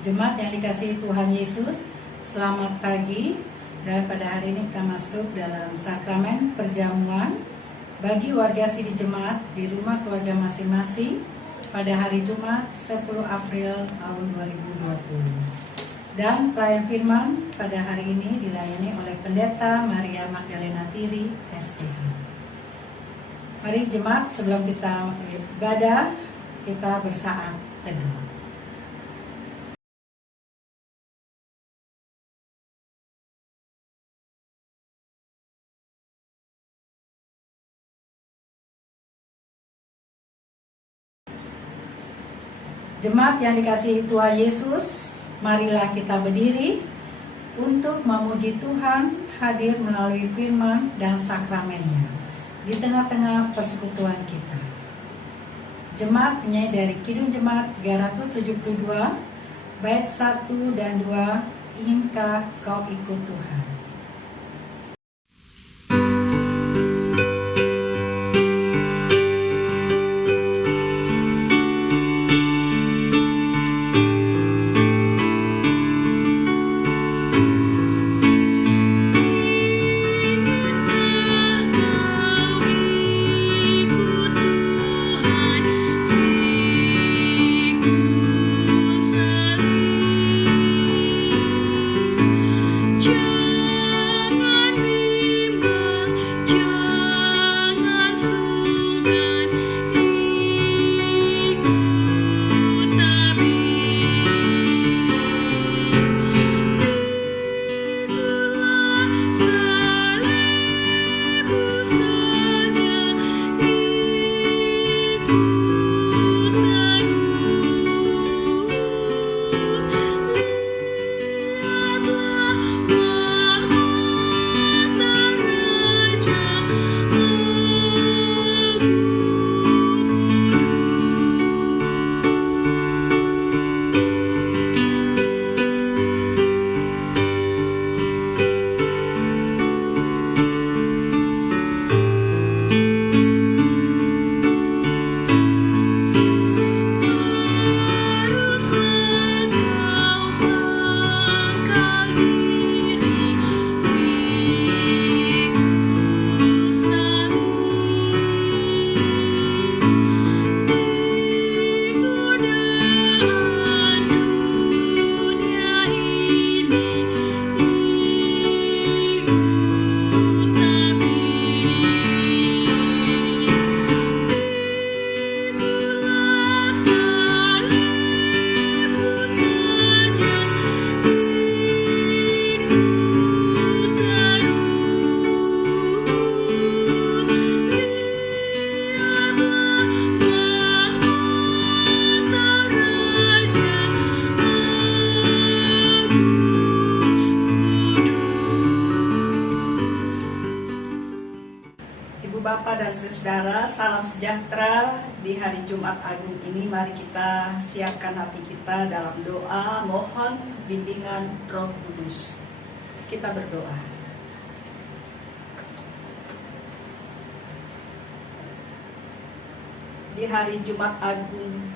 Jemaat yang dikasihi Tuhan Yesus, selamat pagi. Dan pada hari ini kita masuk dalam sakramen perjamuan bagi warga Sidi Jemaat di rumah keluarga masing-masing pada hari Jumat 10 April tahun 2020. Dan pelayan firman pada hari ini dilayani oleh Pendeta Maria Magdalena Tiri, STH. Mari jemaat, sebelum kita beribadah, kita bersaat teduh. Jemaat yang dikasihi Tuhan Yesus, marilah kita berdiri untuk memuji Tuhan hadir melalui firman dan sakramennya di tengah-tengah persekutuan kita. Jemaat penyanyi dari Kidung Jemaat 372, bait 1 dan 2, Inginkah kau ikut Tuhan? Just saudara, salam sejahtera di hari Jumat Agung ini. Mari kita siapkan hati kita dalam doa, mohon bimbingan Roh Kudus. Kita berdoa. Di hari Jumat Agung,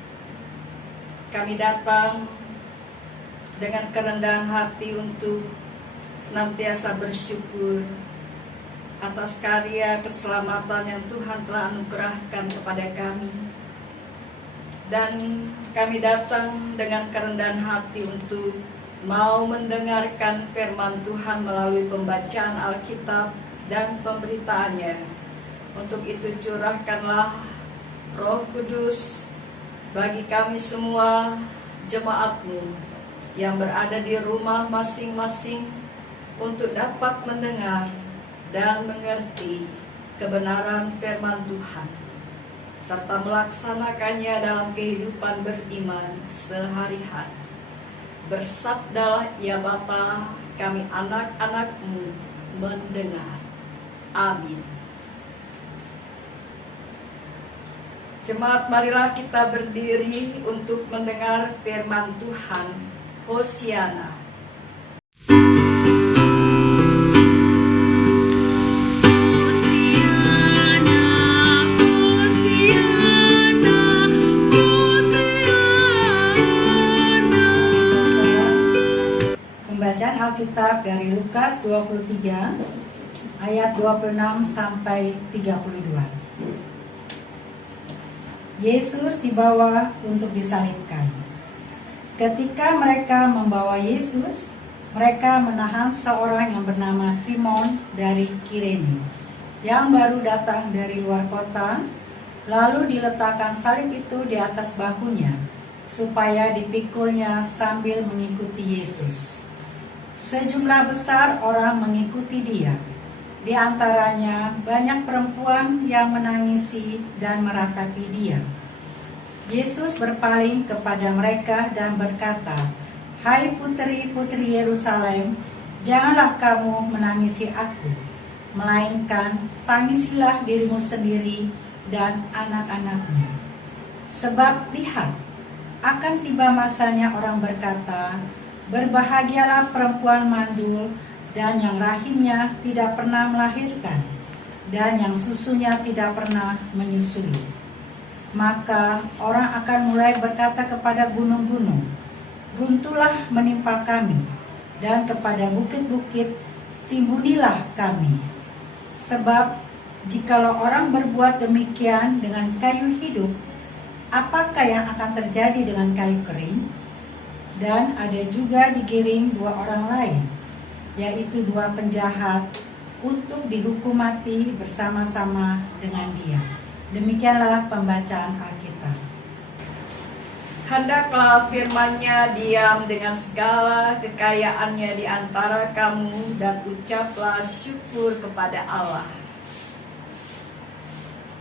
kami datang dengan kerendahan hati untuk senantiasa bersyukur atas karya keselamatan yang Tuhan telah anugerahkan kepada kami. Dan kami datang dengan kerendahan hati untuk mau mendengarkan firman Tuhan melalui pembacaan Alkitab dan pemberitaannya. Untuk itu curahkanlah Roh Kudus bagi kami semua jemaat-Mu yang berada di rumah masing-masing untuk dapat mendengar dan mengerti kebenaran firman Tuhan, serta melaksanakannya dalam kehidupan beriman sehari-hari. Bersabdalah ya Bapa, kami anak-anak-Mu mendengar. Amin. Jemaat, marilah kita berdiri untuk mendengar firman Tuhan. Hosiana. Pembacaan Alkitab dari Lukas 23 ayat 26 sampai 32. Yesus dibawa untuk disalibkan. Ketika mereka membawa Yesus, mereka menahan seorang yang bernama Simon dari Kirene, yang baru datang dari luar kota, lalu diletakkan salib itu di atas bahunya, supaya dipikulnya sambil mengikuti Yesus. Sejumlah besar orang mengikuti dia. Di antaranya banyak perempuan yang menangisi dan meratapi dia. Yesus berpaling kepada mereka dan berkata, "Hai putri-putri Yerusalem, janganlah kamu menangisi aku, melainkan tangisilah dirimu sendiri dan anak-anakmu. Sebab lihat, akan tiba masanya orang berkata, berbahagialah perempuan mandul dan yang rahimnya tidak pernah melahirkan, dan yang susunya tidak pernah menyusui. Maka orang akan mulai berkata kepada gunung-gunung, runtuhlah menimpa kami, dan kepada bukit-bukit, timbunilah kami. Sebab jikalau orang berbuat demikian dengan kayu hidup, apakah yang akan terjadi dengan kayu kering? Dan ada juga digiring dua orang lain, yaitu dua penjahat, untuk dihukum mati bersama-sama dengan dia." Demikianlah pembacaan Alkitab. Hendaklah firman-Nya diam dengan segala kekayaannya di antara kamu, dan ucaplah syukur kepada Allah.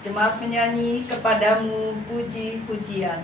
Jemaat menyanyi kepadamu puji-pujian.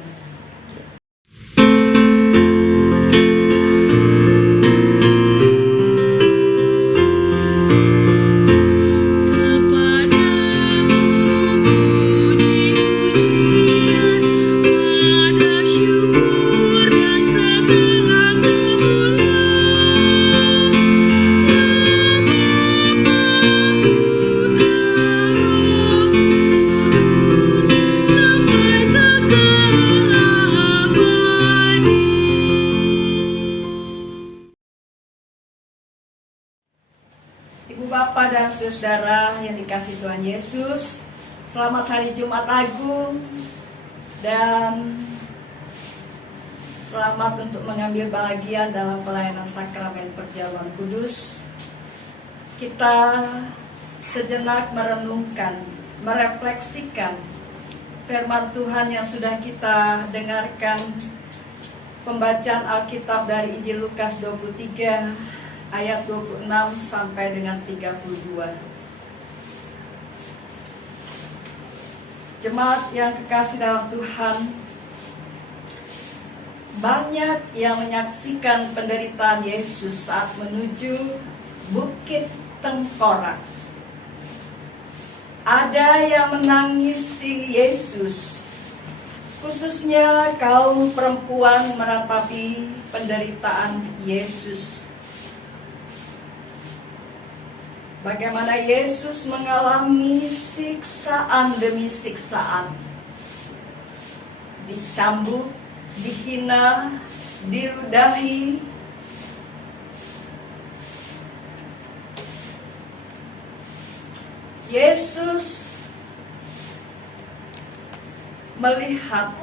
Ibu Bapak dan saudara-saudara yang dikasihi Tuhan Yesus, selamat hari Jumat Agung dan selamat untuk mengambil bagian dalam pelayanan sakramen perjamuan kudus. Kita sejenak merenungkan, merefleksikan firman Tuhan yang sudah kita dengarkan, pembacaan Alkitab dari Injil Lukas 23 ayat 26 sampai dengan 32. Jemaat yang kekasih dalam Tuhan, banyak yang menyaksikan penderitaan Yesus saat menuju Bukit Tengkorak. Ada yang menangisi Yesus, khususnya kaum perempuan meratapi penderitaan Yesus. Bagaimana Yesus mengalami siksaan demi siksaan, dicambuk, dihina, diludahi, Yesus melihat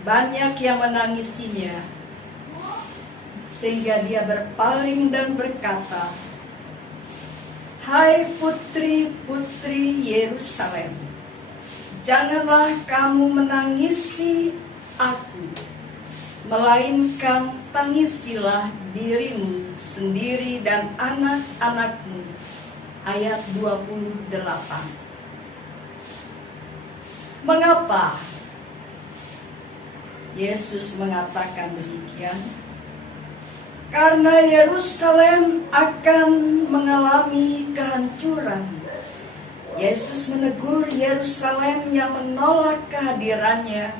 banyak yang menangisinya, sehingga dia berpaling dan berkata, "Hai putri-putri Yerusalem, janganlah kamu menangisi aku, melainkan tangisilah dirimu sendiri dan anak-anakmu." Ayat 28. Mengapa Yesus mengatakan demikian? Karena Yerusalem akan mengalami kehancuran. Yesus menegur Yerusalem yang menolak kehadirannya.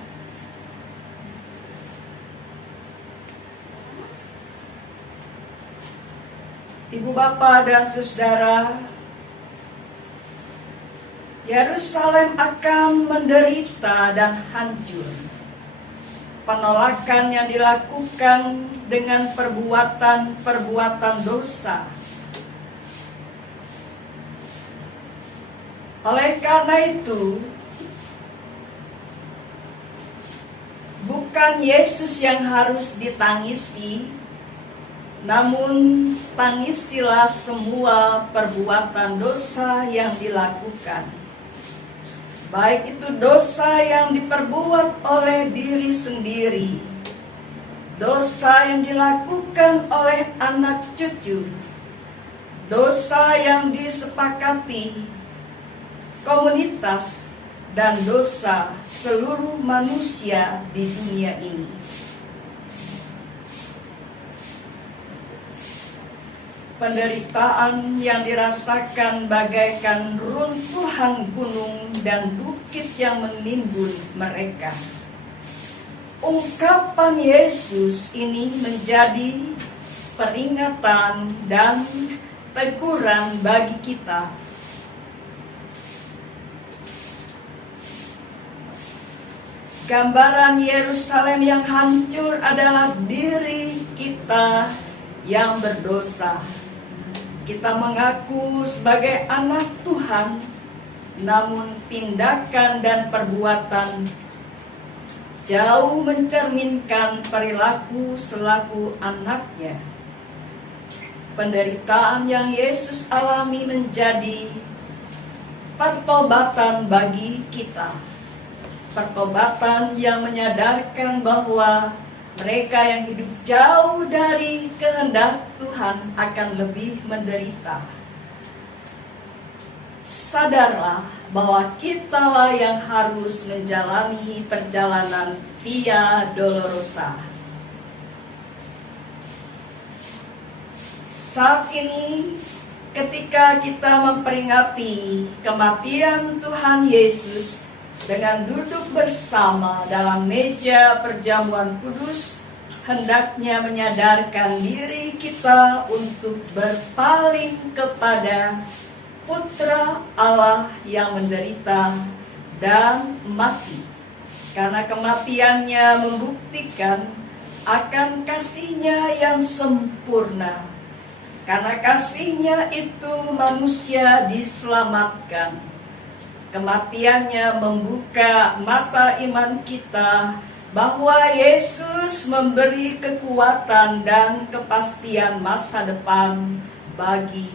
Ibu bapa dan saudara, Yerusalem akan menderita dan hancur. Penolakan yang dilakukan dengan perbuatan-perbuatan dosa. Oleh karena itu, bukan Yesus yang harus ditangisi, namun tangisilah semua perbuatan dosa yang dilakukan. Baik itu dosa yang diperbuat oleh diri sendiri, dosa yang dilakukan oleh anak cucu, dosa yang disepakati komunitas, dan dosa seluruh manusia di dunia ini. Penderitaan yang dirasakan bagaikan runtuhan gunung dan bukit yang menimbun mereka. Ungkapan Yesus ini menjadi peringatan dan teguran bagi kita. Gambaran Yerusalem yang hancur adalah diri kita yang berdosa. Kita mengaku sebagai anak Tuhan, namun tindakan dan perbuatan jauh mencerminkan perilaku selaku anaknya. Penderitaan yang Yesus alami menjadi pertobatan bagi kita. Pertobatan yang menyadarkan bahwa mereka yang hidup jauh dari kehendak Tuhan akan lebih menderita. Sadarlah bahwa kitalah yang harus menjalani perjalanan Via Dolorosa. Saat ini, ketika kita memperingati kematian Tuhan Yesus, dengan duduk bersama dalam meja perjamuan kudus, hendaknya menyadarkan diri kita untuk berpaling kepada Putra Allah yang menderita dan mati. Karena kematiannya membuktikan akan kasih-Nya yang sempurna. Karena kasih-Nya itu manusia diselamatkan. Kematiannya membuka mata iman kita bahwa Yesus memberi kekuatan dan kepastian masa depan bagi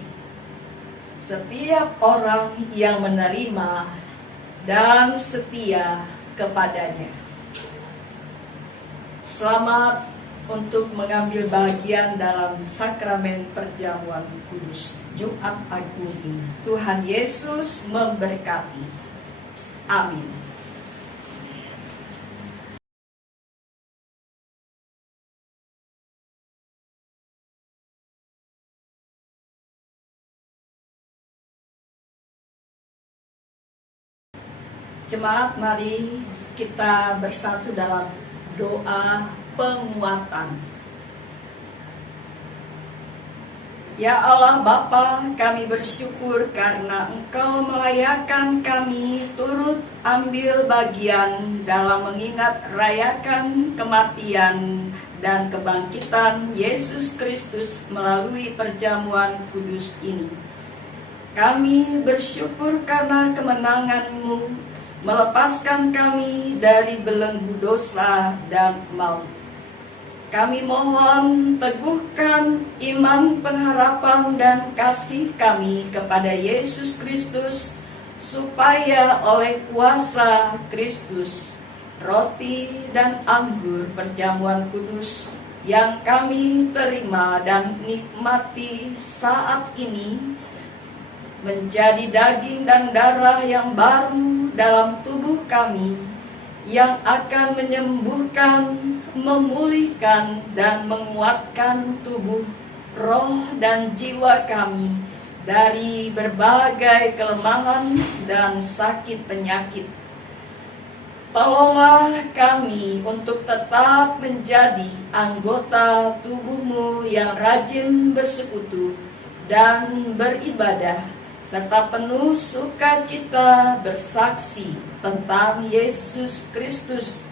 setiap orang yang menerima dan setia kepadanya. Selamat untuk mengambil bagian dalam sakramen perjamuan kudus Jumat Agung ini. Tuhan Yesus memberkati. Amin. Jemaat, mari kita bersatu dalam doa penguatan. Ya Allah Bapa, kami bersyukur karena Engkau melayakkan kami turut ambil bagian dalam mengingat rayakan kematian dan kebangkitan Yesus Kristus melalui perjamuan kudus ini. Kami bersyukur karena kemenangan-Mu melepaskan kami dari belenggu dosa dan maut. Kami mohon teguhkan iman, pengharapan, dan kasih kami kepada Yesus Kristus, supaya oleh kuasa Kristus, roti dan anggur perjamuan kudus yang kami terima dan nikmati saat ini menjadi daging dan darah yang baru dalam tubuh kami, yang akan menyembuhkan, memulihkan, dan menguatkan tubuh, roh, dan jiwa kami dari berbagai kelemahan dan sakit penyakit. Tolonglah kami untuk tetap menjadi anggota tubuh-Mu yang rajin bersekutu dan beribadah, serta penuh sukacita bersaksi tentang Yesus Kristus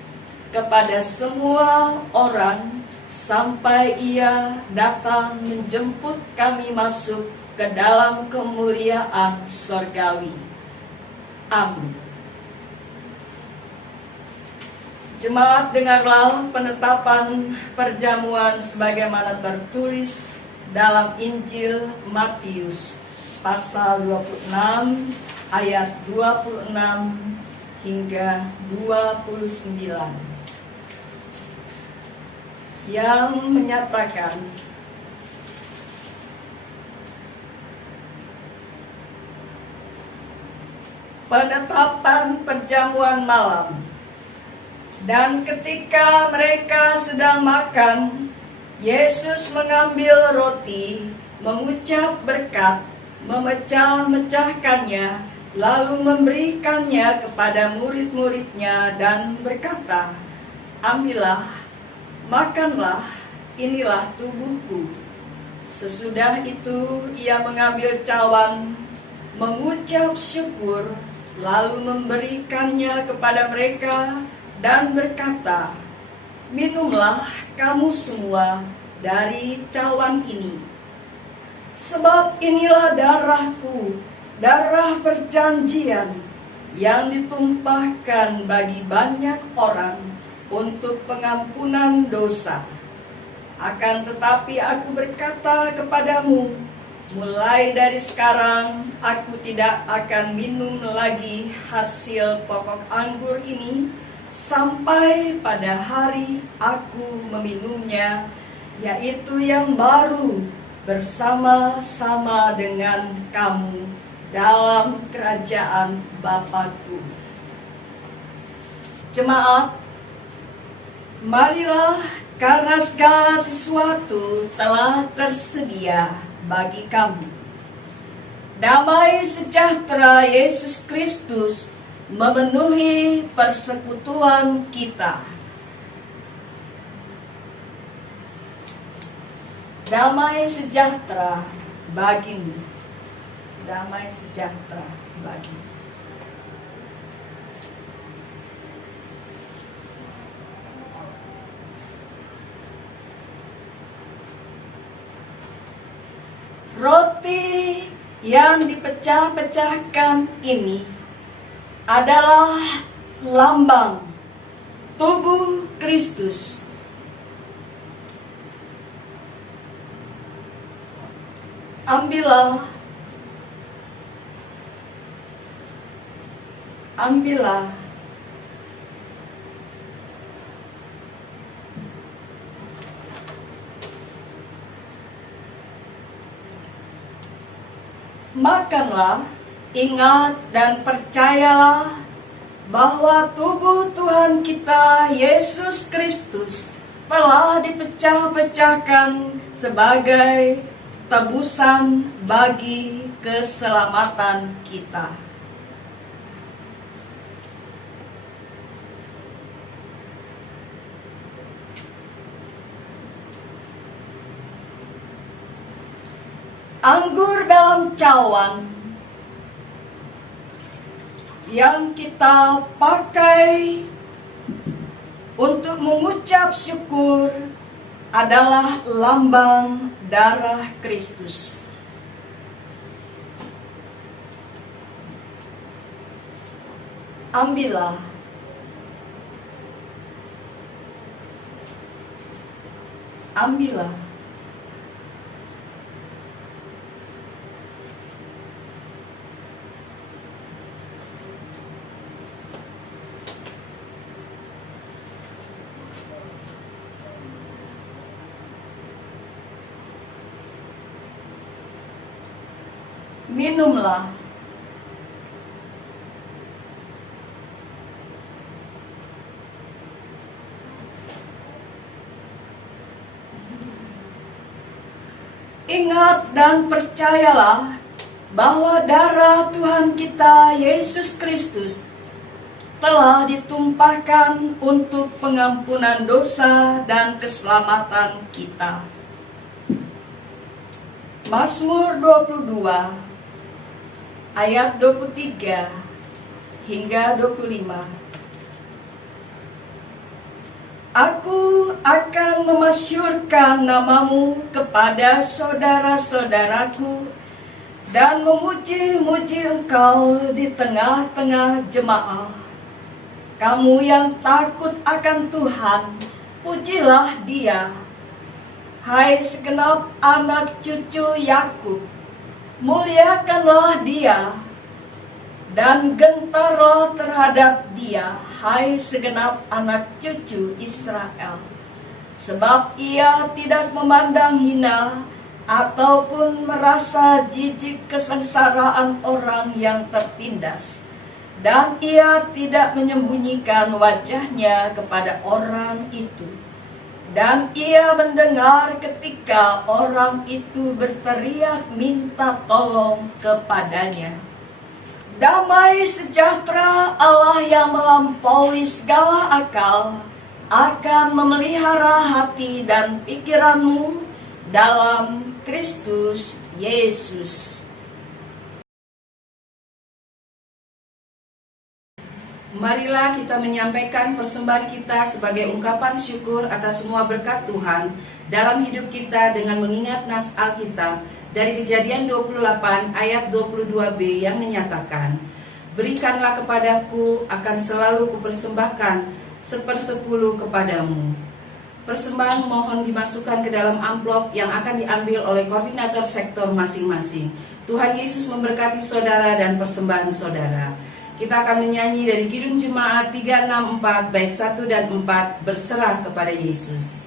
kepada semua orang, sampai Ia datang menjemput kami masuk ke dalam kemuliaan surgawi. Amin. Jemaat, dengarlah penetapan perjamuan sebagaimana tertulis dalam Injil Matius pasal 26 ayat 26 hingga 29, yang menyatakan, penetapan perjamuan malam. Dan ketika mereka sedang makan, Yesus mengambil roti, mengucap berkat, memecah-mecahkannya, lalu memberikannya kepada murid-muridnya dan berkata, ambillah, makanlah, inilah tubuhku. Sesudah itu Ia mengambil cawan, mengucap syukur, lalu memberikannya kepada mereka dan berkata, minumlah kamu semua dari cawan ini, sebab inilah darahku, darah perjanjian yang ditumpahkan bagi banyak orang untuk pengampunan dosa. Akan tetapi aku berkata kepadamu, mulai dari sekarang aku tidak akan minum lagi hasil pokok anggur ini sampai pada hari aku meminumnya, yaitu yang baru bersama-sama dengan kamu dalam kerajaan Bapakku. Jemaat, marilah, karena segala sesuatu telah tersedia bagi kamu. Damai sejahtera Yesus Kristus memenuhi persekutuan kita. Damai sejahtera bagimu. Damai sejahtera bagimu. Roti yang dipecah-pecahkan ini adalah lambang tubuh Kristus. Ambillah, ambillah. Makanlah, ingat dan percayalah bahwa tubuh Tuhan kita Yesus Kristus telah dipecah-pecahkan sebagai tebusan bagi keselamatan kita. anggur dalam cawan yang kita pakai untuk mengucap syukur adalah lambang darah Kristus. Ambillah. Ambillah. Minumlah. Ingat dan percayalah bahwa darah Tuhan kita Yesus Kristus telah ditumpahkan untuk pengampunan dosa dan keselamatan kita. Mazmur 22 ayat 23 hingga 25. Aku akan memasyurkan namamu kepada saudara-saudaraku dan memuji-muji engkau di tengah-tengah jemaah. Kamu yang takut akan Tuhan, pujilah Dia. Hai segenap anak cucu Yakub, muliakanlah Dia dan gentarlah terhadap Dia, hai segenap anak cucu Israel. Sebab Ia tidak memandang hina ataupun merasa jijik kesengsaraan orang yang tertindas, dan Ia tidak menyembunyikan wajahnya kepada orang itu. Dan Ia mendengar ketika orang itu berteriak minta tolong kepadanya. Damai sejahtera Allah yang melampaui segala akal akan memelihara hati dan pikiranmu dalam Kristus Yesus. Marilah kita menyampaikan persembahan kita sebagai ungkapan syukur atas semua berkat Tuhan dalam hidup kita dengan mengingat nas Alkitab dari Kejadian 28 ayat 22b yang menyatakan, berikanlah kepadaku, akan selalu kupersembahkan 1/10 kepadamu. Persembahan mohon dimasukkan ke dalam amplop yang akan diambil oleh koordinator sektor masing-masing. Tuhan Yesus memberkati saudara dan persembahan saudara. Kita akan menyanyi dari Kidung Jemaat 364 bait 1 dan 4, berserah kepada Yesus.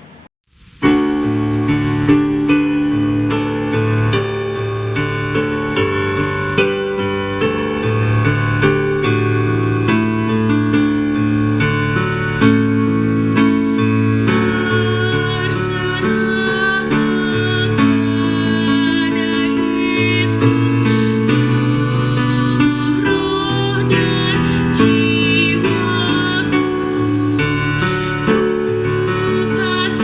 Jiwaku, ku kasih.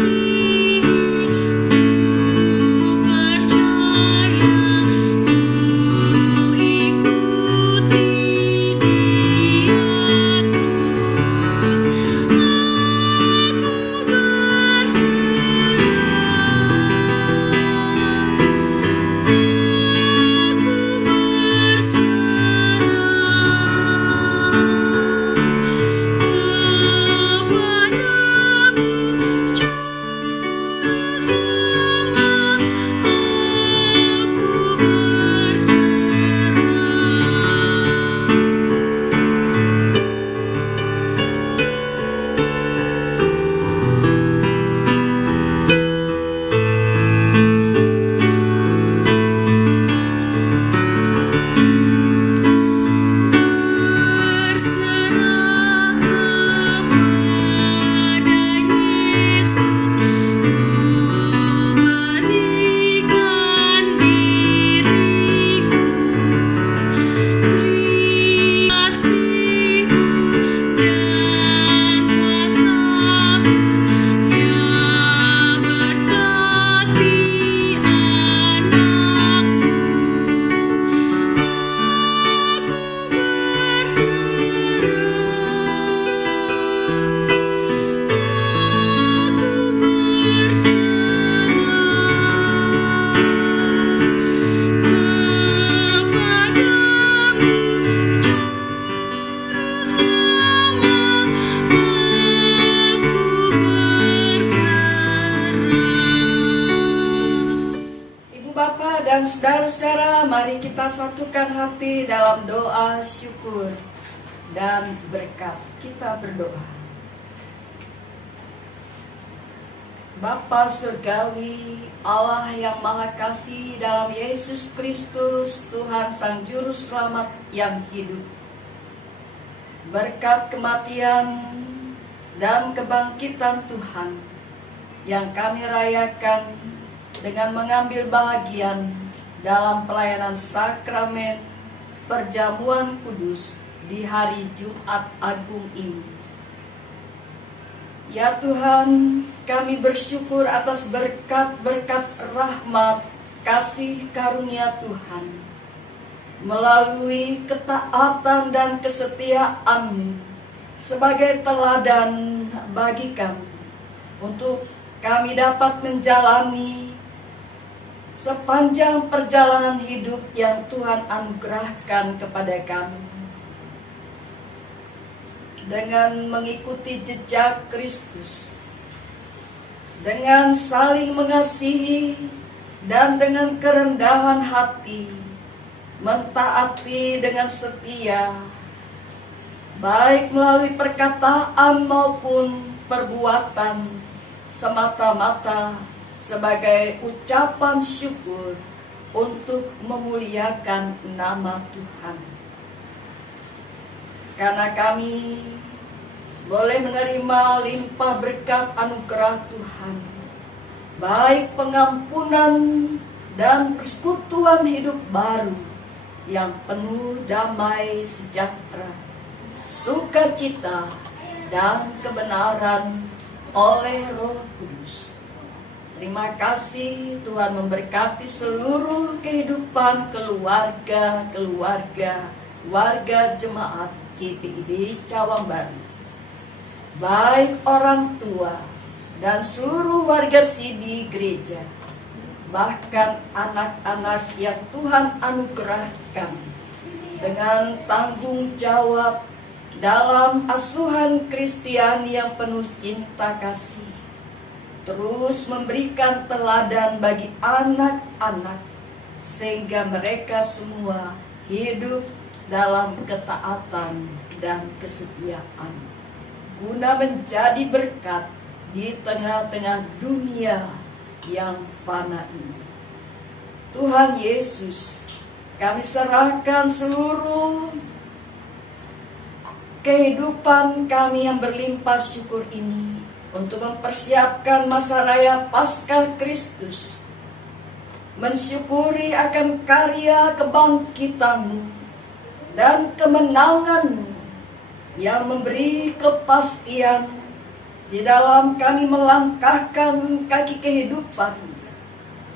saudara-saudara, mari kita satukan hati dalam doa syukur dan berkat. Kita berdoa. Bapa Surgawi, Allah yang Maha Kasih, dalam Yesus Kristus, Tuhan Sang Juru Selamat yang hidup, berkat kematian dan kebangkitan Tuhan yang kami rayakan dengan mengambil bahagian dalam pelayanan sakramen perjamuan kudus di hari Jumat Agung ini. Ya Tuhan, kami bersyukur atas berkat-berkat rahmat, kasih karunia Tuhan, melalui ketaatan dan kesetiaan-Mu sebagai teladan bagi kami, untuk kami dapat menjalani sepanjang perjalanan hidup yang Tuhan anugerahkan kepada kami, dengan mengikuti jejak Kristus, dengan saling mengasihi dan dengan kerendahan hati, mentaati dengan setia, baik melalui perkataan maupun perbuatan, semata-mata sebagai ucapan syukur untuk memuliakan nama Tuhan. Karena kami boleh menerima limpah berkat anugerah Tuhan, baik pengampunan dan persekutuan hidup baru yang penuh damai sejahtera, sukacita dan kebenaran oleh Roh Kudus. Terima kasih Tuhan memberkati seluruh kehidupan warga jemaat GPIB Cawang Baru, baik orang tua dan seluruh warga sidi gereja, bahkan anak-anak yang Tuhan anugerahkan dengan tanggung jawab dalam asuhan Kristiani yang penuh cinta kasih, terus memberikan teladan bagi anak-anak sehingga mereka semua hidup dalam ketaatan dan kesetiaan, guna menjadi berkat di tengah-tengah dunia yang fana ini. Tuhan Yesus, kami serahkan seluruh kehidupan kami yang berlimpah syukur ini untuk mempersiapkan masa raya Paskah Kristus, mensyukuri akan karya kebangkitan-Mu dan kemenangan-Mu yang memberi kepastian di dalam kami melangkahkan kaki kehidupan.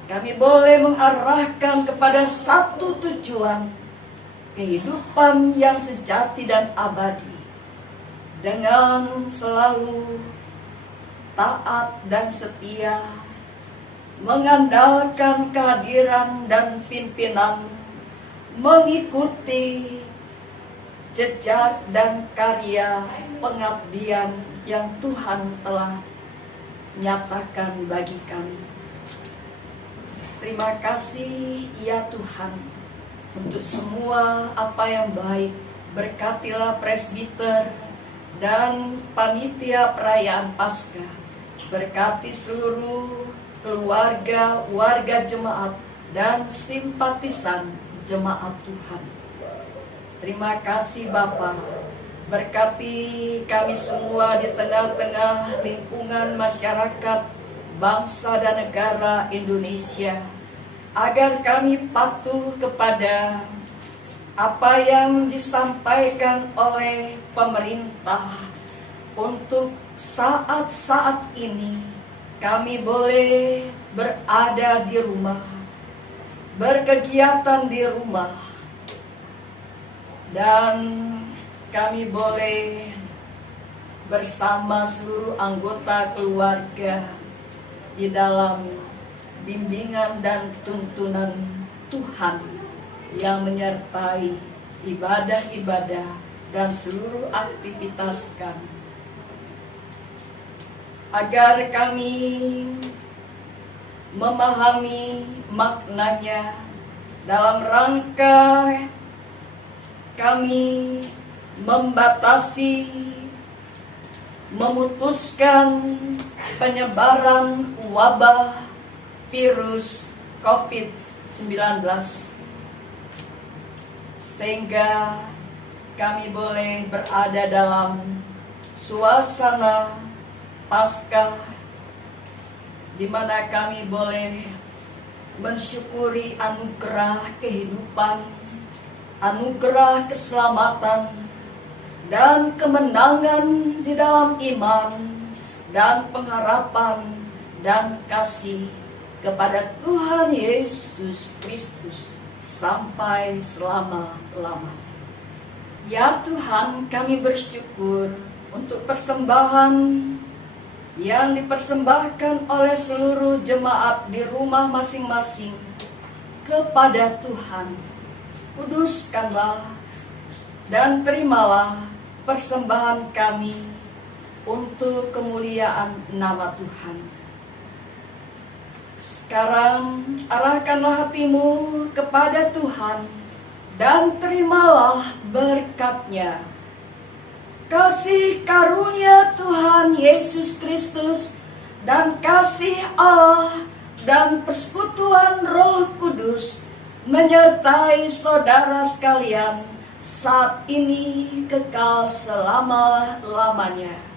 Kami boleh mengarahkan kepada satu tujuan, kehidupan yang sejati dan abadi, dengan selalu taat dan setia, mengandalkan kehadiran dan pimpinan, mengikuti jejak dan karya pengabdian yang Tuhan telah nyatakan bagi kami. Terima kasih ya Tuhan untuk semua apa yang baik. Berkatilah presbiter dan panitia perayaan Paskah. Berkati seluruh keluarga, warga jemaat dan simpatisan jemaat Tuhan. Terima kasih Bapa, berkati kami semua di tengah-tengah lingkungan masyarakat, bangsa dan negara Indonesia, agar kami patuh kepada apa yang disampaikan oleh pemerintah untuk saat-saat ini. Kami boleh berada di rumah, berkegiatan di rumah, dan kami boleh bersama seluruh anggota keluarga di dalam bimbingan dan tuntunan Tuhan yang menyertai ibadah-ibadah dan seluruh aktivitas kami. Agar kami memahami maknanya dalam rangka kami memutuskan penyebaran wabah virus COVID-19, sehingga kami boleh berada dalam suasana Paskah, di mana kami boleh mensyukuri anugerah kehidupan, anugerah keselamatan, dan kemenangan di dalam iman dan pengharapan dan kasih kepada Tuhan Yesus Kristus sampai selama-lamanya. Ya Tuhan, kami bersyukur untuk persembahan yang dipersembahkan oleh seluruh jemaat di rumah masing-masing kepada Tuhan. Kuduskanlah dan terimalah persembahan kami untuk kemuliaan nama Tuhan. Sekarang arahkanlah hatimu kepada Tuhan dan terimalah berkat-Nya. Kasih karunia Tuhan Yesus Kristus dan kasih Allah dan persekutuan Roh Kudus menyertai saudara sekalian saat ini kekal selama-lamanya.